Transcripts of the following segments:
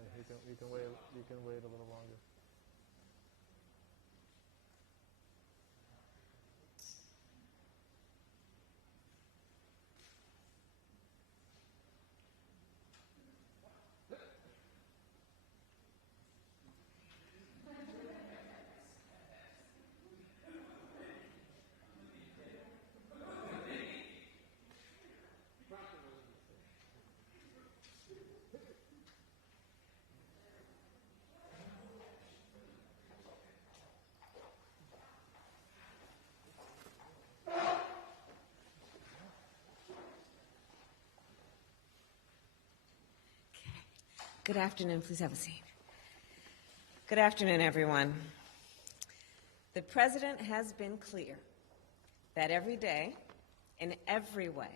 You can wait. You can wait a little longer. Good afternoon. Please have a seat. Good afternoon, everyone. The President has been clear that every day, in every way,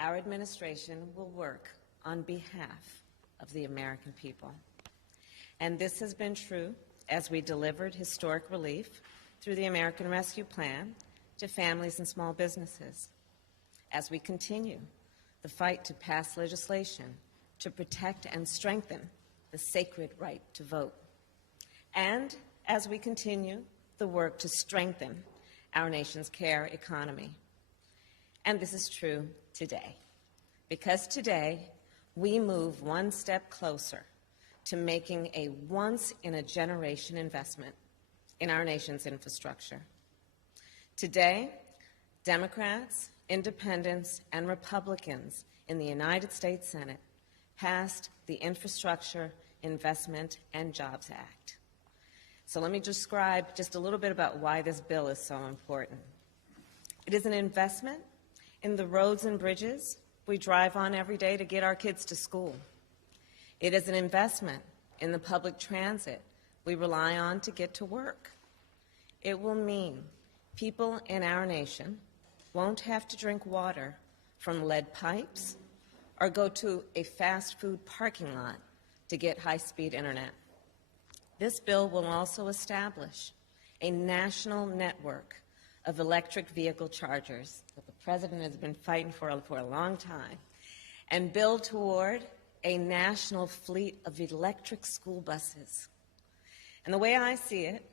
our administration will work on behalf of the American people. And this has been true as we delivered historic relief through the American Rescue Plan to families and small businesses, as we continue the fight to pass legislation to protect and strengthen the sacred right to vote, and as we continue the work to strengthen our nation's care economy. And this is true today, because today we move one step closer to making a once-in-a-generation investment in our nation's infrastructure. Today, Democrats, Independents, and Republicans in the United States Senate passed the Infrastructure Investment and Jobs Act. So let me describe just a little bit about why this bill is so important. It is an investment in the roads and bridges we drive on every day to get our kids to school. It is an investment in the public transit we rely on to get to work. It will mean people in our nation won't have to drink water from lead pipes or go to a fast food parking lot to get high-speed internet. This bill will also establish a national network of electric vehicle chargers that the President has been fighting for a long time, and build toward a national fleet of electric school buses. And the way I see it,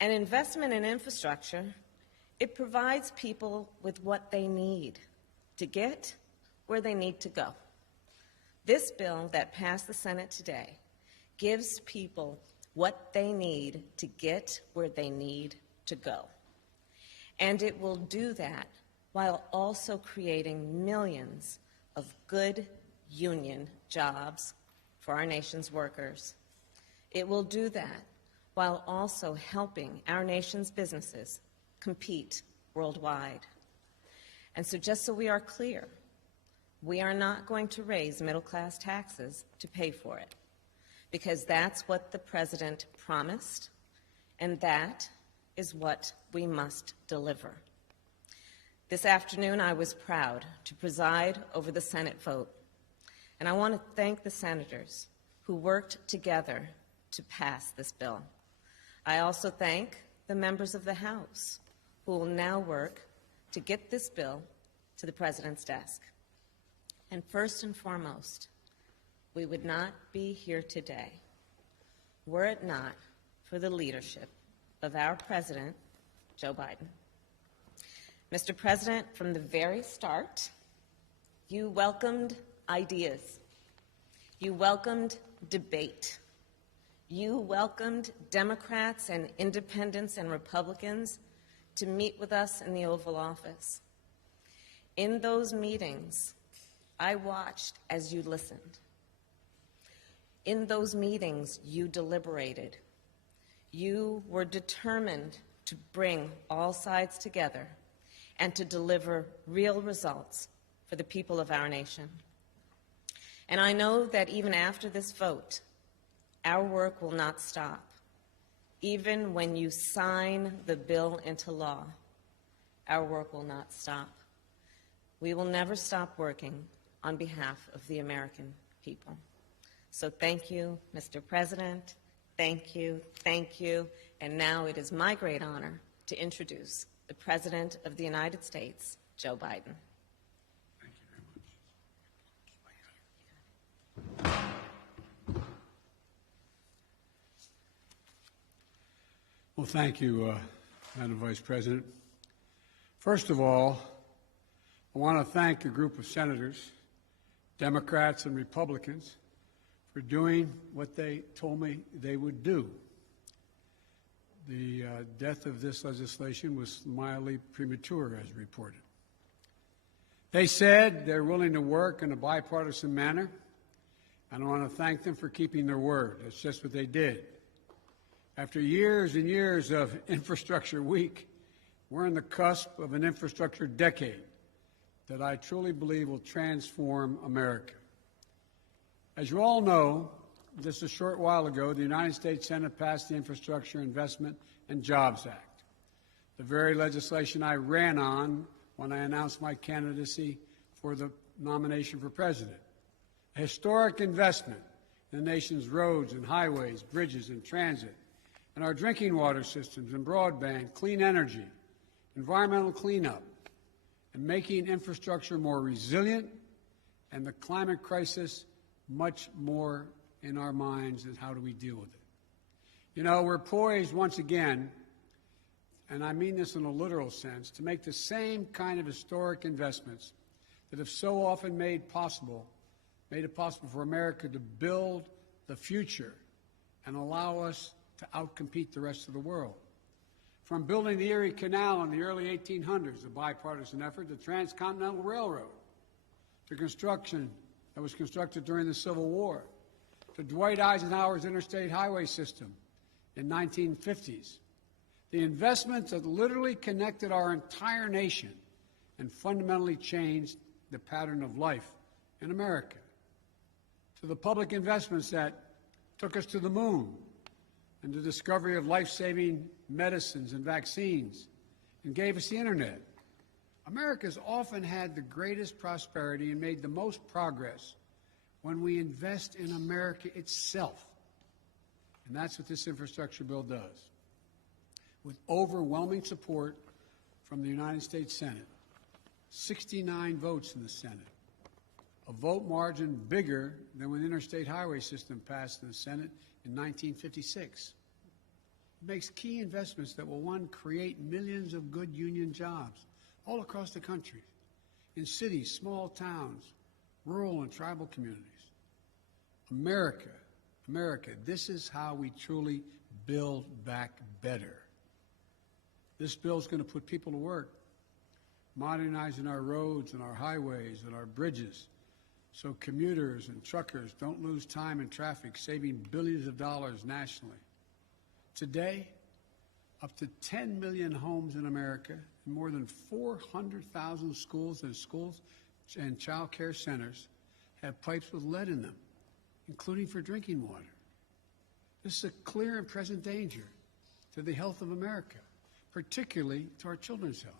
an investment in infrastructure, it provides people with what they need to get where they need to go. This bill that passed the Senate today gives people what they need to get where they need to go. And it will do that while also creating millions of good union jobs for our nation's workers. It will do that while also helping our nation's businesses compete worldwide. And so just so we are clear, we are not going to raise middle-class taxes to pay for it, because that's what the President promised, and that is what we must deliver. This afternoon, I was proud to preside over the Senate vote, and I want to thank the senators who worked together to pass this bill. I also thank the members of the House who will now work to get this bill to the President's desk. And first and foremost, we would not be here today were it not for the leadership of our President, Joe Biden. Mr. President, from the very start, you welcomed ideas. You welcomed debate. You welcomed Democrats and Independents and Republicans to meet with us in the Oval Office. In those meetings, I watched as you listened. In those meetings, you deliberated. You were determined to bring all sides together and to deliver real results for the people of our nation. And I know that even after this vote, our work will not stop. Even when you sign the bill into law, our work will not stop. We will never stop working on behalf of the American people. So thank you, Mr. President. Thank you, thank you. And now it is my great honor to introduce the President of the United States, Joe Biden. Thank you very much. Well, thank you, Madam Vice President. First of all, I want to thank a group of senators, Democrats and Republicans, for doing what they told me they would do. The death of this legislation was mildly premature, as reported. They said they're willing to work in a bipartisan manner, and I want to thank them for keeping their word. That's just what they did. After years and years of infrastructure week, we're on the cusp of an infrastructure decade that I truly believe will transform America. As you all know, just a short while ago, the United States Senate passed the Infrastructure Investment and Jobs Act, the very legislation I ran on when I announced my candidacy for the nomination for president. A historic investment in the nation's roads and highways, bridges and transit, and our drinking water systems and broadband, clean energy, environmental cleanup, and making infrastructure more resilient, and the climate crisis much more in our minds and how do we deal with it. You know, we're poised once again, and I mean this in a literal sense, to make the same kind of historic investments that have so often made it possible for America to build the future and allow us to outcompete the rest of the world. From building the Erie Canal in the early 1800s, a bipartisan effort, the Transcontinental Railroad, to construction that was constructed during the Civil War, to Dwight Eisenhower's interstate highway system in 1950s, the investments that literally connected our entire nation and fundamentally changed the pattern of life in America, to the public investments that took us to the moon and the discovery of life-saving medicines and vaccines and gave us the internet. America's often had the greatest prosperity and made the most progress when we invest in America itself. And that's what this infrastructure bill does. With overwhelming support from the United States Senate, 69 votes in the Senate, a vote margin bigger than when the interstate highway system passed in the Senate in 1956. It makes key investments that will, one, create millions of good union jobs all across the country, in cities, small towns, rural and tribal communities. America, this is how we truly build back better. This bill is going to put people to work, modernizing our roads and our highways and our bridges so commuters and truckers don't lose time in traffic, saving billions of dollars nationally. Today, up to 10 million homes in America and more than 400,000 schools and child care centers have pipes with lead in them, including for drinking water. This is a clear and present danger to the health of America, particularly to our children's health.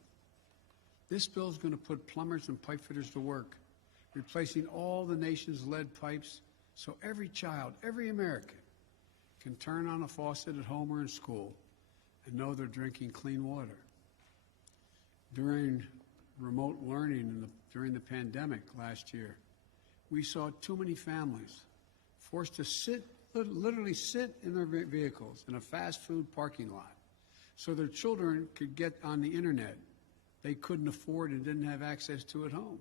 This bill is going to put plumbers and pipe fitters to work, replacing all the nation's lead pipes so every child, every American, can turn on a faucet at home or in school and know they're drinking clean water. During remote learning during the pandemic last year, we saw too many families forced to literally sit in their vehicles in a fast food parking lot so their children could get on the internet they couldn't afford and didn't have access to at home.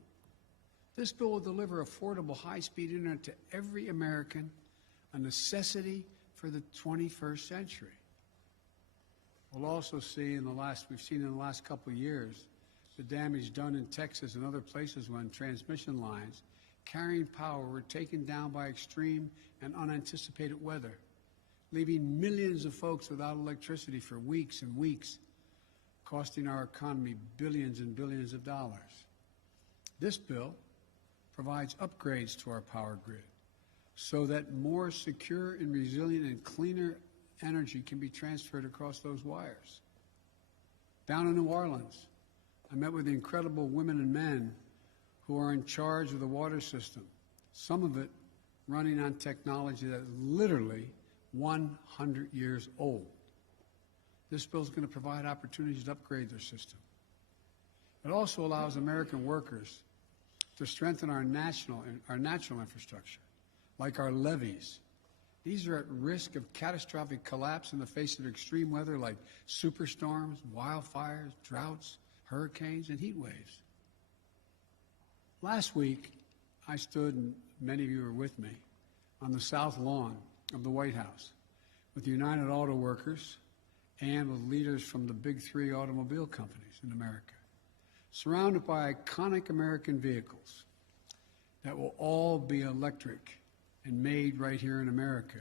This bill will deliver affordable high-speed internet to every American, a necessity for the 21st century. We'll also see we've seen in the last couple of years the damage done in Texas and other places when transmission lines carrying power were taken down by extreme and unanticipated weather, leaving millions of folks without electricity for weeks and weeks, costing our economy billions and billions of dollars. This bill provides upgrades to our power grid so that more secure and resilient and cleaner energy can be transferred across those wires. Down in New Orleans, I met with the incredible women and men who are in charge of the water system, some of it running on technology that is literally 100 years old. This bill is going to provide opportunities to upgrade their system. It also allows American workers to strengthen our natural infrastructure, like our levees These are at risk of catastrophic collapse in the face of extreme weather like superstorms, wildfires, droughts, hurricanes, and heat waves. Last week, I stood, and many of you were with me, on the south lawn of the White House with the United Auto Workers and with leaders from the big three automobile companies in America, surrounded by iconic American vehicles that will all be electric and made right here in America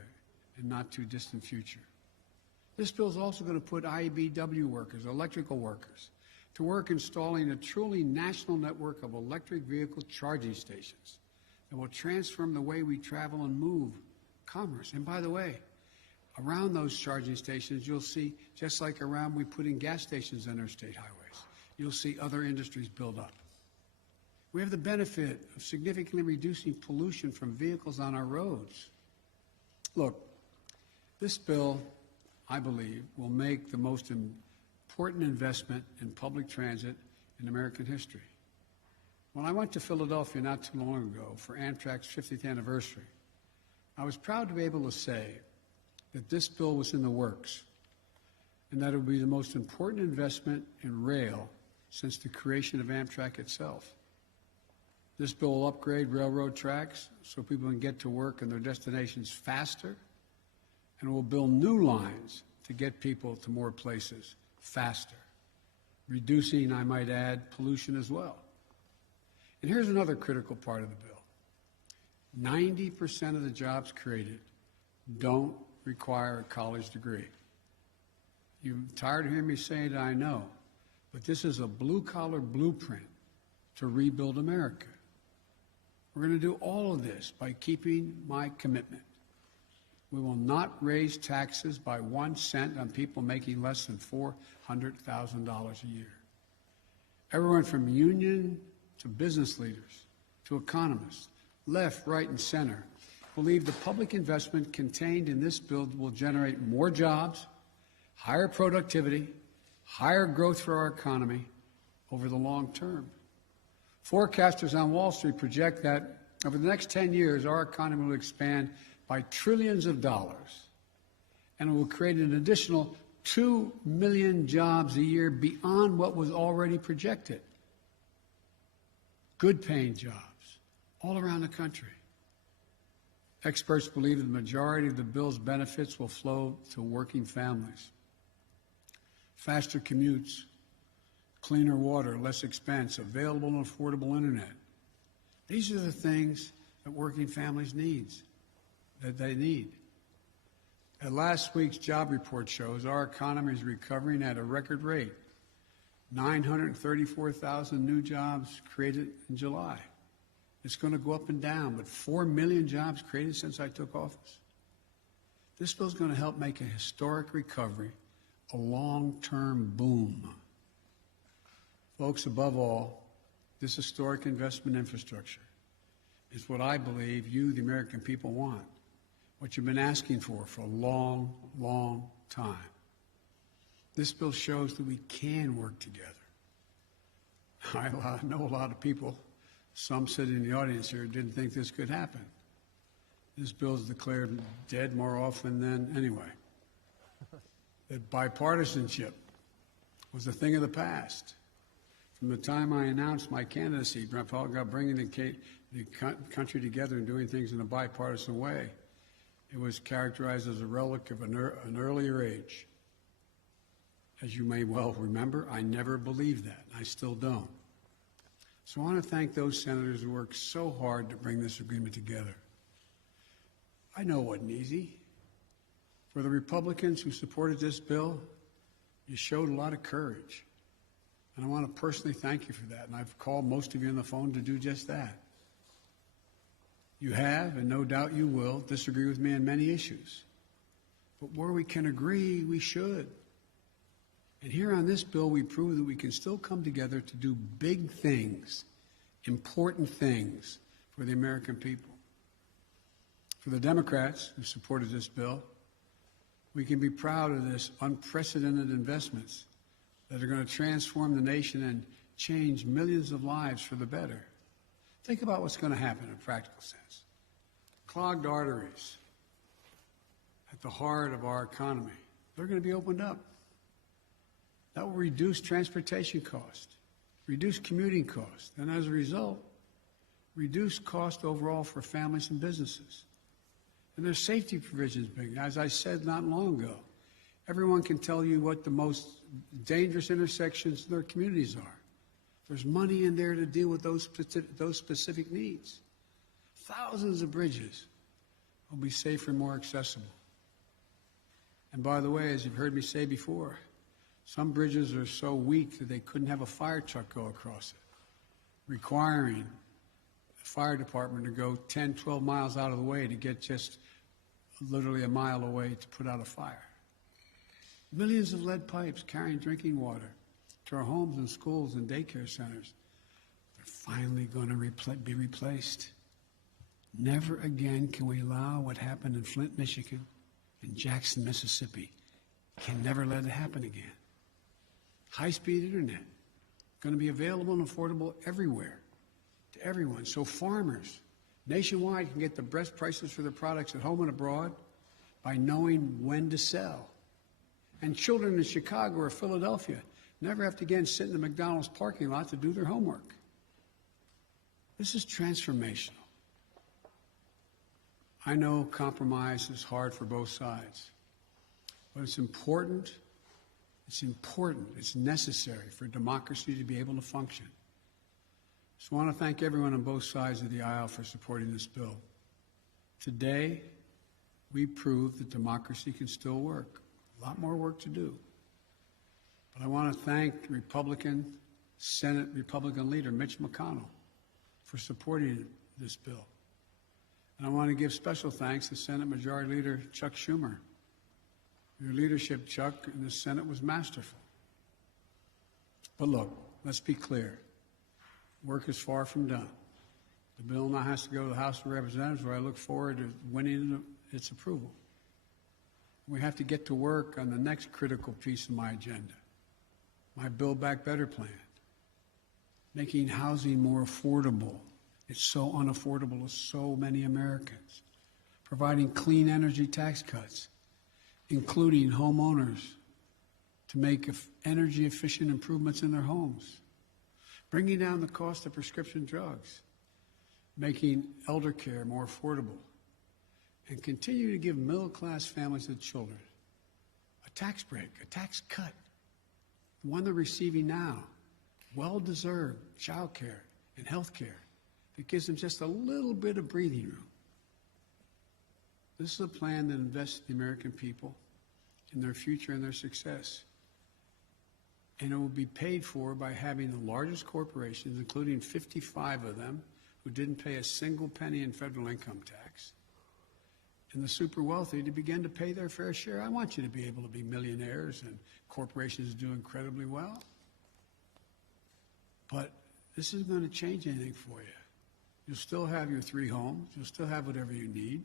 in not too distant future. This bill is also going to put IBEW workers, electrical workers, to work installing a truly national network of electric vehicle charging stations that will transform the way we travel and move commerce. And by the way, around those charging stations, you'll see, just like around we put in gas stations on our state highways, you'll see other industries build up. We have the benefit of significantly reducing pollution from vehicles on our roads. Look, this bill, I believe, will make the most important investment in public transit in American history. When I went to Philadelphia not too long ago for Amtrak's 50th anniversary, I was proud to be able to say that this bill was in the works and that it would be the most important investment in rail since the creation of Amtrak itself. This bill will upgrade railroad tracks so people can get to work and their destinations faster, and it will build new lines to get people to more places faster, reducing, I might add, pollution as well. And here's another critical part of the bill. 90% of the jobs created don't require a college degree. You're tired of hearing me say it, I know, but this is a blue-collar blueprint to rebuild America. We're going to do all of this by keeping my commitment. We will not raise taxes by 1 cent on people making less than $400,000 a year. Everyone from union to business leaders to economists, left, right, and center, believe the public investment contained in this bill will generate more jobs, higher productivity, higher growth for our economy over the long term. Forecasters on Wall Street project that over the next 10 years, our economy will expand by trillions of dollars, and it will create an additional 2 million jobs a year beyond what was already projected. Good-paying jobs all around the country. Experts believe that the majority of the bill's benefits will flow to working families. Faster commutes, cleaner water, less expense, available and affordable internet. These are the things that working families need. And last week's job report shows our economy is recovering at a record rate. 934,000 new jobs created in July. It's going to go up and down, but 4 million jobs created since I took office. This bill is going to help make a historic recovery a long-term boom. Folks, above all, this historic investment infrastructure is what I believe you, the American people, want, what you've been asking for a long, long time. This bill shows that we can work together. I know a lot of people, some sitting in the audience here, didn't think this could happen. This bill is declared dead more often than anyway. That bipartisanship was a thing of the past. From the time I announced my candidacy, bringing the country together and doing things in a bipartisan way, it was characterized as a relic of an earlier age. As you may well remember, I never believed that. I still don't. So I want to thank those senators who worked so hard to bring this agreement together. I know it wasn't easy. For the Republicans who supported this bill, you showed a lot of courage. And I want to personally thank you for that. And I've called most of you on the phone to do just that. You have, and no doubt you will, disagree with me on many issues. But where we can agree, we should. And here on this bill, we prove that we can still come together to do big things, important things for the American people. For the Democrats who supported this bill, we can be proud of this unprecedented investments that are going to transform the nation and change millions of lives for the better. Think about what's going to happen in a practical sense. Clogged arteries, at the heart of our economy. They're going to be opened up. That will reduce transportation costs, reduce commuting costs, and as a result, reduce cost overall for families and businesses. And there's safety provisions being, as I said not long ago, everyone can tell you what the most dangerous intersections in their communities are. There's money in there to deal with those specific needs. Thousands of bridges will be safer and more accessible. And by the way, as you've heard me say before, some bridges are so weak that they couldn't have a fire truck go across it, requiring the fire department to go 10, 12 miles out of the way to get just literally a mile away to put out a fire. Millions of lead pipes carrying drinking water to our homes and schools and daycare centers. They're finally going to be replaced. Never again can we allow what happened in Flint, Michigan, and Jackson, Mississippi. Can never let it happen again. High-speed internet, going to be available and affordable everywhere to everyone. So farmers nationwide can get the best prices for their products at home and abroad by knowing when to sell. And children in Chicago or Philadelphia never have to again sit in the McDonald's parking lot to do their homework. This is transformational. I know compromise is hard for both sides, but it's important, it's necessary for democracy to be able to function. So I want to thank everyone on both sides of the aisle for supporting this bill. Today, we proved that democracy can still work. A lot more work to do. But I want to thank Senate Republican leader Mitch McConnell for supporting this bill. And I want to give special thanks to Senate Majority Leader Chuck Schumer. Your leadership, Chuck, in the Senate was masterful. But look, let's be clear. Work is far from done. The bill now has to go to the House of Representatives, where I look forward to winning its approval. We have to get to work on the next critical piece of my agenda, my Build Back Better plan, making housing more affordable. It's so unaffordable to so many Americans. Providing clean energy tax cuts, including homeowners to make energy efficient improvements in their homes. Bringing down the cost of prescription drugs, making elder care more affordable, and continue to give middle-class families and children a tax break, a tax cut, the one they're receiving now, well-deserved child care and health care that gives them just a little bit of breathing room. This is a plan that invests in the American people, in their future and their success. And it will be paid for by having the largest corporations, including 55 of them, who didn't pay a single penny in federal income tax, and the super wealthy to begin to pay their fair share. I want you to be able to be millionaires and corporations do incredibly well. But this isn't going to change anything for you. You'll still have your 3 homes. You'll still have whatever you need.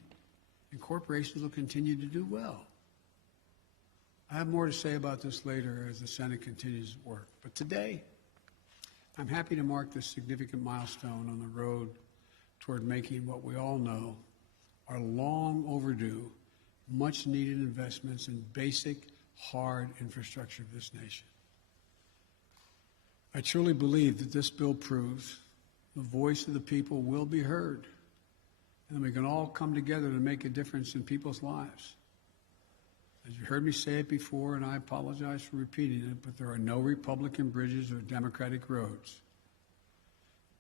And corporations will continue to do well. I have more to say about this later as the Senate continues to work. But today, I'm happy to mark this significant milestone on the road toward making what we all know are long overdue, much needed investments in basic, hard infrastructure of this nation. I truly believe that this bill proves the voice of the people will be heard, and we can all come together to make a difference in people's lives. As you heard me say it before, and I apologize for repeating it, but there are no Republican bridges or Democratic roads.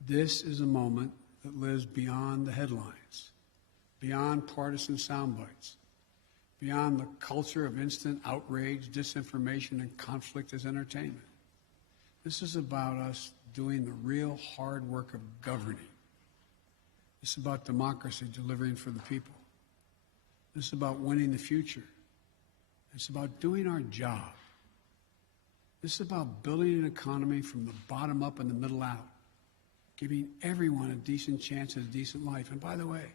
This is a moment that lives beyond the headlines, beyond partisan sound bites, beyond the culture of instant outrage, disinformation, and conflict as entertainment. This is about us doing the real hard work of governing. It's about democracy delivering for the people. This is about winning the future. It's about doing our job. This is about building an economy from the bottom up and the middle out, giving everyone a decent chance at a decent life. And by the way,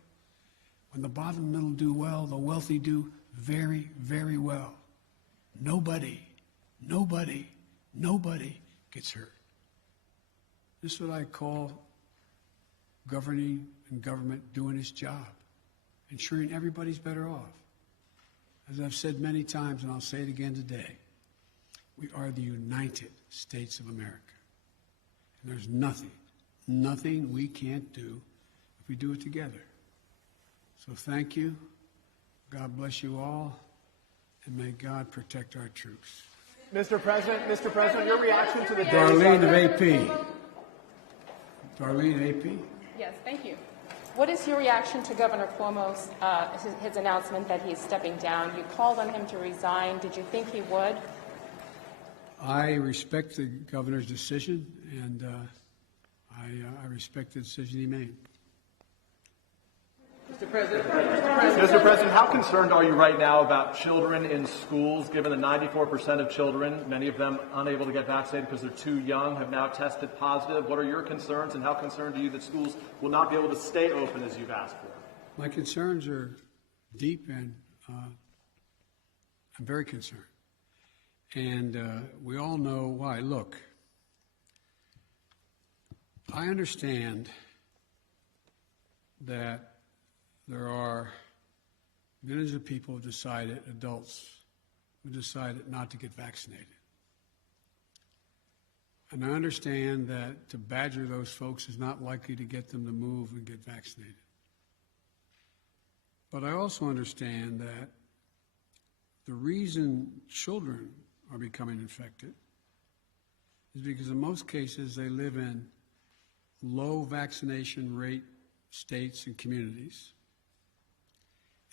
when the bottom and middle do well, the wealthy do very, very well. Nobody gets hurt. This is what I call governing and government doing its job, ensuring everybody's better off. As I've said many times, and I'll say it again today, we are the United States of America. And there's nothing we can't do if we do it together. So thank you. God bless you all, and may God protect our troops. Mr. President, your reaction to the Darlene of AP. Darlene, AP. Yes, thank you. What is your reaction to Governor Cuomo's his announcement that he's stepping down? You called on him to resign. Did you think he would? I respect the governor's decision, and I respect the decision he made. Mr. President, how concerned are you right now about children in schools, given the 94% of children, many of them unable to get vaccinated because they're too young, have now tested positive? What are your concerns, and how concerned are you that schools will not be able to stay open as you've asked for? My concerns are deep, and I'm very concerned. And we all know why. Look, I understand that there are millions of people who decided, adults, who decided not to get vaccinated. And I understand that to badger those folks is not likely to get them to move and get vaccinated. But I also understand that the reason children are becoming infected is because in most cases they live in low vaccination rate states and communities,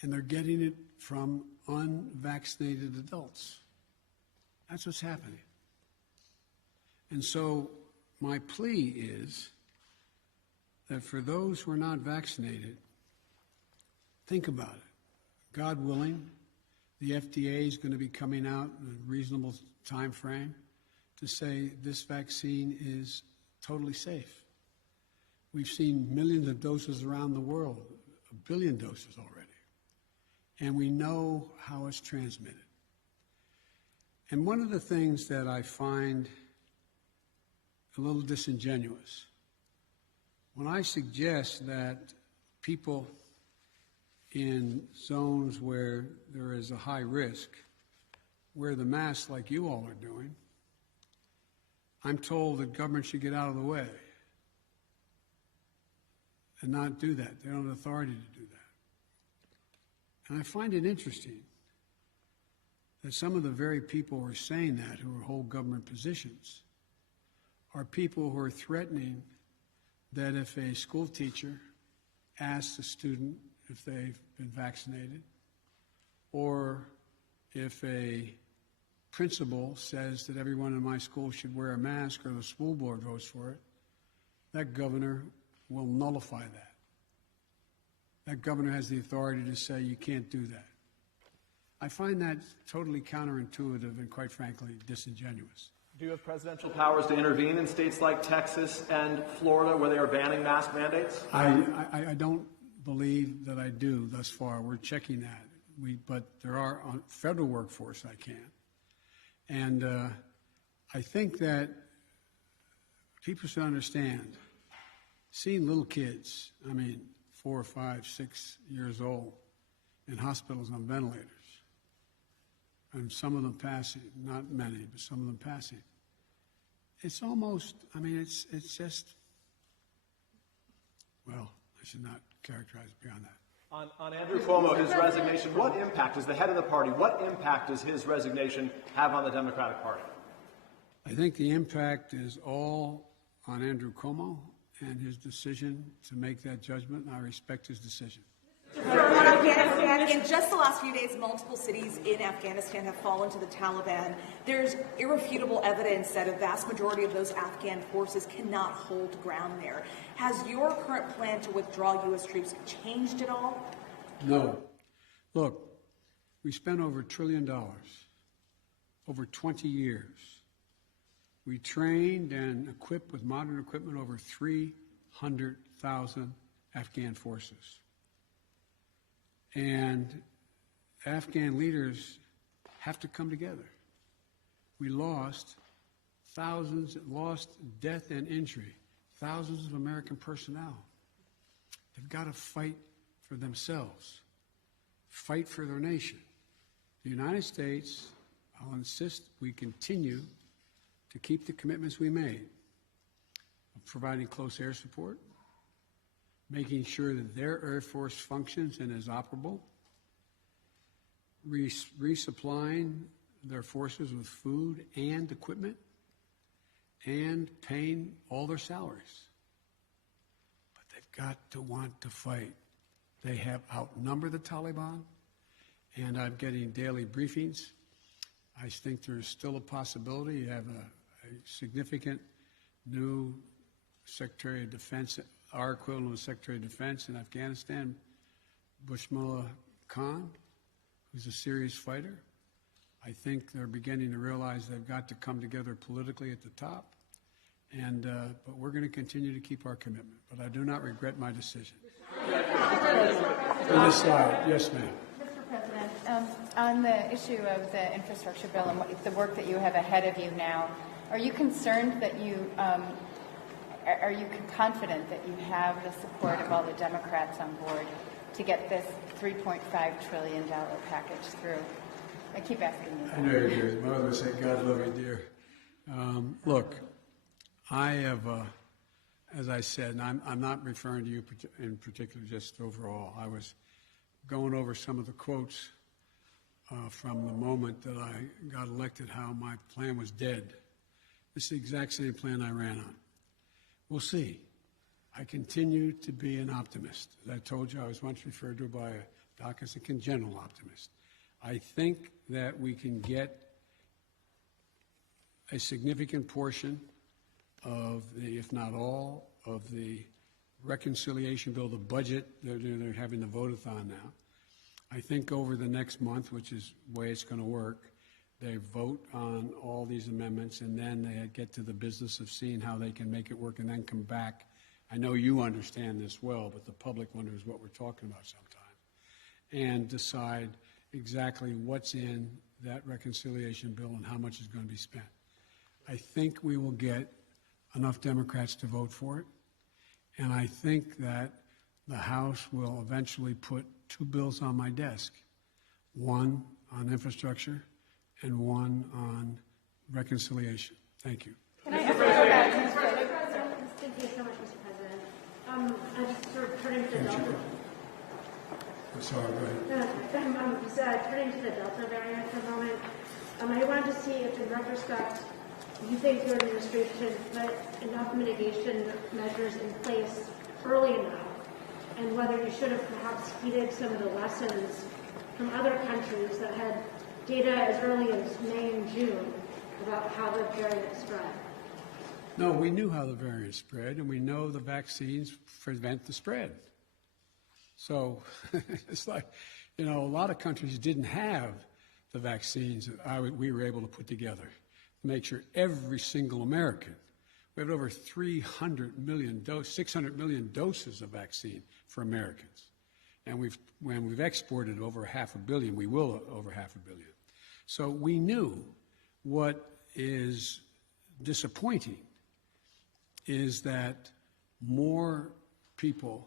and they're getting it from unvaccinated adults. That's what's happening. And so my plea is that for those who are not vaccinated, think about it. God willing, the FDA is going to be coming out in a reasonable time frame to say this vaccine is totally safe. We've seen millions of doses around the world, 1 billion doses already. And we know how it's transmitted. And one of the things that I find a little disingenuous, when I suggest that people in zones where there is a high risk wear the mask like you all are doing, I'm told that government should get out of the way and not do that. They don't have authority to do that. And I find it interesting that some of the very people who are saying that, who hold government positions, are people who are threatening that if a school teacher asks a student if they've been vaccinated, or if a principal says that everyone in my school should wear a mask or the school board votes for it, that governor will nullify that. That governor has the authority to say you can't do that. I find that totally counterintuitive and, quite frankly, disingenuous. Do you have presidential powers to intervene in states like Texas and Florida where they are banning mask mandates? I don't believe that I do thus far. We're checking that. But there are on federal workforce I can. And I think that people should understand, seeing little kids, 4, 5, 6 years old, in hospitals on ventilators, and some of them passing, not many, but some of them passing. It's almost, it's just, well, I should not characterize it beyond that. On Andrew Cuomo, his resignation, what impact, as the head of the party, what impact does his resignation have on the Democratic Party? I think the impact is all on Andrew Cuomo and his decision to make that judgment, and I respect his decision. In just the last few days, multiple cities in Afghanistan have fallen to the Taliban. There's irrefutable evidence that a vast majority of those Afghan forces cannot hold ground there. Has your current plan to withdraw U.S. troops changed at all? No. Look, we spent over $1 trillion over 20 years. We trained and equipped with modern equipment over 300,000 Afghan forces. And Afghan leaders have to come together. We lost death and injury, thousands of American personnel. They've got to fight for themselves, fight for their nation. The United States, I'll insist we continue to keep the commitments we made of providing close air support, making sure that their Air Force functions and is operable, resupplying their forces with food and equipment, and paying all their salaries. But they've got to want to fight. They have outnumbered the Taliban, and I'm getting daily briefings. I think there's still a possibility. You have a significant new Secretary of Defense, our equivalent of Secretary of Defense in Afghanistan, Bushmullah Khan, who's a serious fighter. I think they're beginning to realize they've got to come together politically at the top, and but we're going to continue to keep our commitment. But I do not regret my decision. On this slide, yes, ma'am. Mr. President, on the issue of the infrastructure bill and the work that you have ahead of you now, are you concerned that are you confident that you have the support of all the Democrats on board to get this $3.5 trillion package through? I keep asking you. I know you're dear. My mother would say, God love you, dear. Look, I have, as I said, and I'm not referring to you in particular, just overall. I was going over some of the quotes from the moment that I got elected, how my plan was dead. It's the exact same plan I ran on. We'll see. I continue to be an optimist. As I told you, I was once referred to by a doc as a congenital optimist. I think that we can get a significant portion of the, if not all, of the reconciliation bill, the budget they're having the vote-a-thon now. I think over the next month, which is the way it's going to work, they vote on all these amendments, and then they get to the business of seeing how they can make it work and then come back. I know you understand this well, but the public wonders what we're talking about sometimes, and decide exactly what's in that reconciliation bill and how much is going to be spent. I think we will get enough Democrats to vote for it, and I think that the House will eventually put two bills on my desk, one on infrastructure and one on reconciliation. Thank you. Can I ask about Thank you so much, Mr. President. I'm just sort of turning to the Delta. I'm sorry, go ahead. I'm just turning to the Delta variant for a moment. I wanted to see if, in retrospect, you think your administration put enough mitigation measures in place early enough, and whether you should have perhaps heeded some of the lessons from other countries that had data as early as May and June about how the variant spread. No, we knew how the variant spread, and we know the vaccines prevent the spread. So it's like, you know, a lot of countries didn't have the vaccines that we were able to put together to make sure every single American, we have over 600 million doses of vaccine for Americans. And we've exported over 500 million, we will over 500 million. So we knew what is disappointing is that more people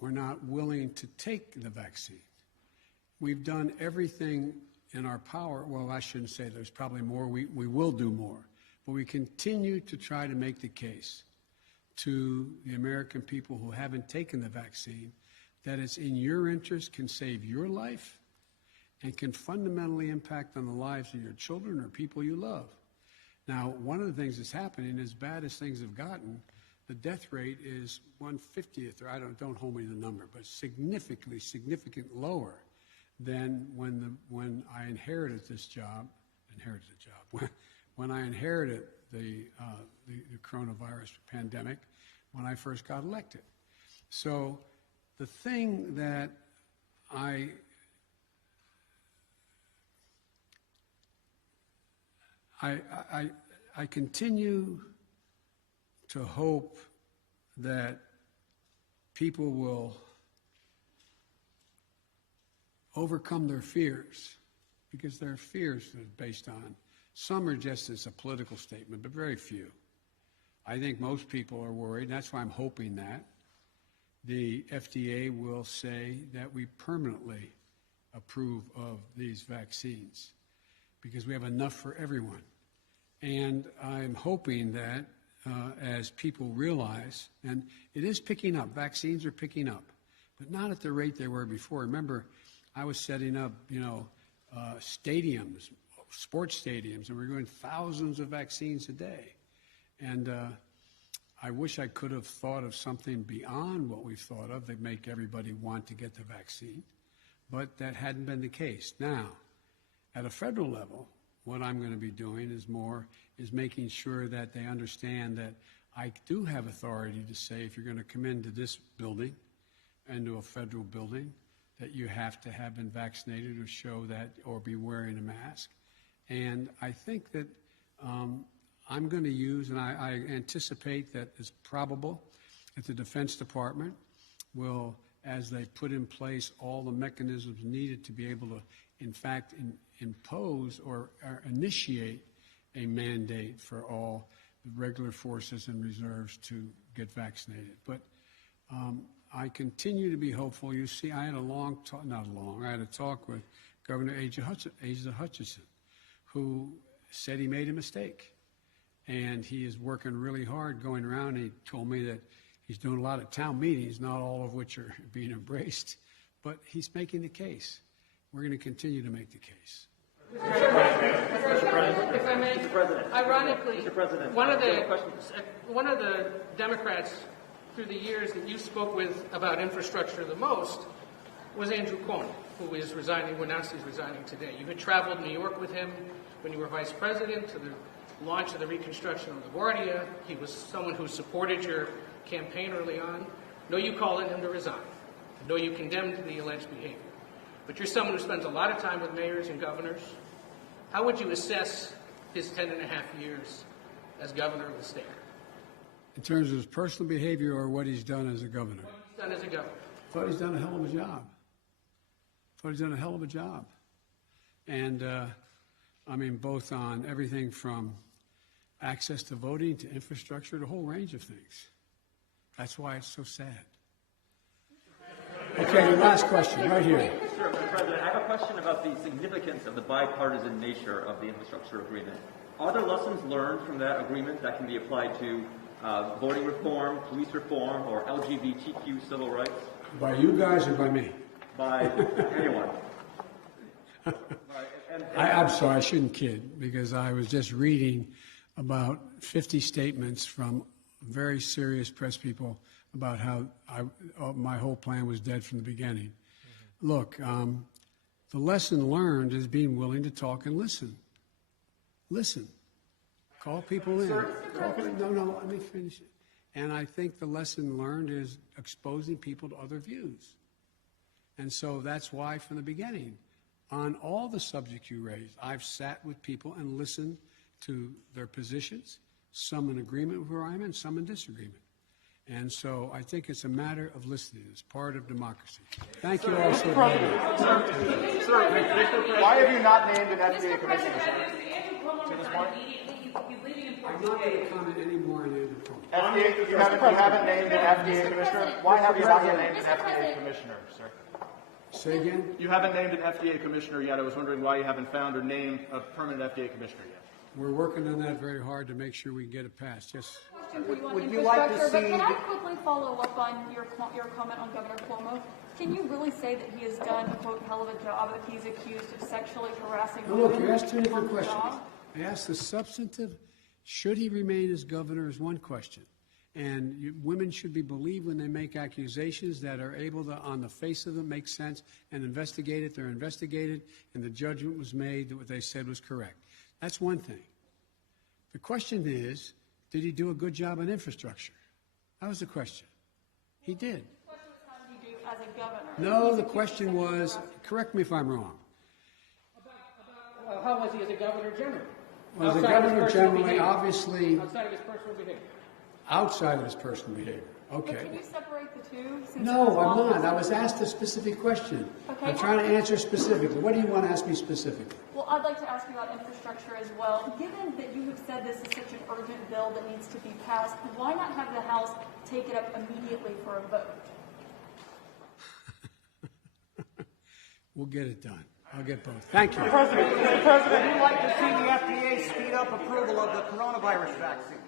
were not willing to take the vaccine. We've done everything in our power. Well, I shouldn't say there's probably more. We will do more. But we continue to try to make the case to the American people who haven't taken the vaccine that it's in your interest, can save your life, and can fundamentally impact on the lives of your children or people you love. Now, one of the things that's happening, as bad as things have gotten, the death rate is 1/50th, or don't hold me to the number, but significantly lower than when I inherited this job. When I inherited the coronavirus pandemic, when I first got elected. So the thing that I continue to hope that people will overcome their fears, because their fears are based on, some are just as a political statement, but very few. I think most people are worried, and that's why I'm hoping that the FDA will say that we permanently approve of these vaccines because we have enough for everyone. And I'm hoping that as people realize, and it is picking up, vaccines are picking up, but not at the rate they were before. Remember, I was setting up, stadiums, sports stadiums, and we're doing thousands of vaccines a day. And I wish I could have thought of something beyond what we've thought of that make everybody want to get the vaccine, but that hadn't been the case. Now, at a federal level, what I'm going to be doing is making sure that they understand that I do have authority to say if you're going to come into this building, into a federal building, that you have to have been vaccinated or show that or be wearing a mask. And I think that I'm going to use, and I anticipate that it's probable that the Defense Department will, as they put in place all the mechanisms needed to be able to, in fact, impose or initiate a mandate for all the regular forces and reserves to get vaccinated. But I continue to be hopeful. You see, I had I had a talk with Governor Asa Hutchinson, who said he made a mistake. And he is working really hard going around. He told me that he's doing a lot of town meetings, not all of which are being embraced, but he's making the case. We're going to continue to make the case. Mr. President, if I may, Mr. President, ironically, Mr. President, one of the Democrats through the years that you spoke with about infrastructure the most was Andrew Cuomo, who is resigning, who announced he's resigning today. You had traveled New York with him when you were vice president to the launch of the reconstruction of LaGuardia. He was someone who supported your campaign early on. No, you called on him to resign. No, you condemned the alleged behavior. But you're someone who spends a lot of time with mayors and governors. How would you assess his 10 and a half years as governor of the state? In terms of his personal behavior or what he's done as a governor? What he's done as a governor. I thought he's done a hell of a job. And, both on everything from access to voting to infrastructure, to a whole range of things. That's why it's so sad. Okay, last question, right here. Sure, Mr. President, I have a question about the significance of the bipartisan nature of the infrastructure agreement. Are there lessons learned from that agreement that can be applied to voting reform, police reform, or LGBTQ civil rights? By you guys or by me? By anyone. I'm sorry, I shouldn't kid, because I was just reading about 50 statements from very serious press people about how my whole plan was dead from the beginning. Mm-hmm. Look, the lesson learned is being willing to talk and listen. Listen. Call people in. No, let me finish it. And I think the lesson learned is exposing people to other views. And so that's why from the beginning, on all the subjects you raised, I've sat with people and listened to their positions, some in agreement with where I'm in, some in disagreement. And so I think it's a matter of listening. It's part of democracy. Thank you all so much. Sir, why have you not named an FDA commissioner, sir? To this point? I'm not going to comment any more on Andrew Cuomo. FDA, you haven't named an FDA commissioner? Why have you not yet named an FDA commissioner, sir? Say again? You haven't named an FDA commissioner yet. I was wondering why you haven't found or named a permanent FDA commissioner yet. We're working on that very hard to make sure we get it passed. Yes. Would you like to see? Can I quickly follow up on your comment on Governor Cuomo? Can you really say that he has done a quote hell of a job if he's accused of sexually harassing women? Look, you asked two different questions. I asked the substantive, should he remain as governor, is one question. And women should be believed when they make accusations that are able to, on the face of them, make sense and investigate it. They're investigated, and the judgment was made that what they said was correct. That's one thing. The question is, did he do a good job on infrastructure? That was the question. He did. The question was, how did he do as a governor? No, the question was, correct me if I'm wrong. How was he as a governor generally? Well, as a governor generally, obviously, Outside of his personal behavior. outside of his personal behavior. Okay. But can you separate the two? No, I'm not. I was asked a specific question. Okay. I'm trying to answer specifically. What do you want to ask me specifically? Well, I'd like to ask you about infrastructure as well. Given that you have said this is such an urgent bill that needs to be passed, why not have the House take it up immediately for a vote? we'll get it done. I'll get both. Thank you. Mr. President, we'd like to see the FDA speed up approval of the coronavirus vaccine.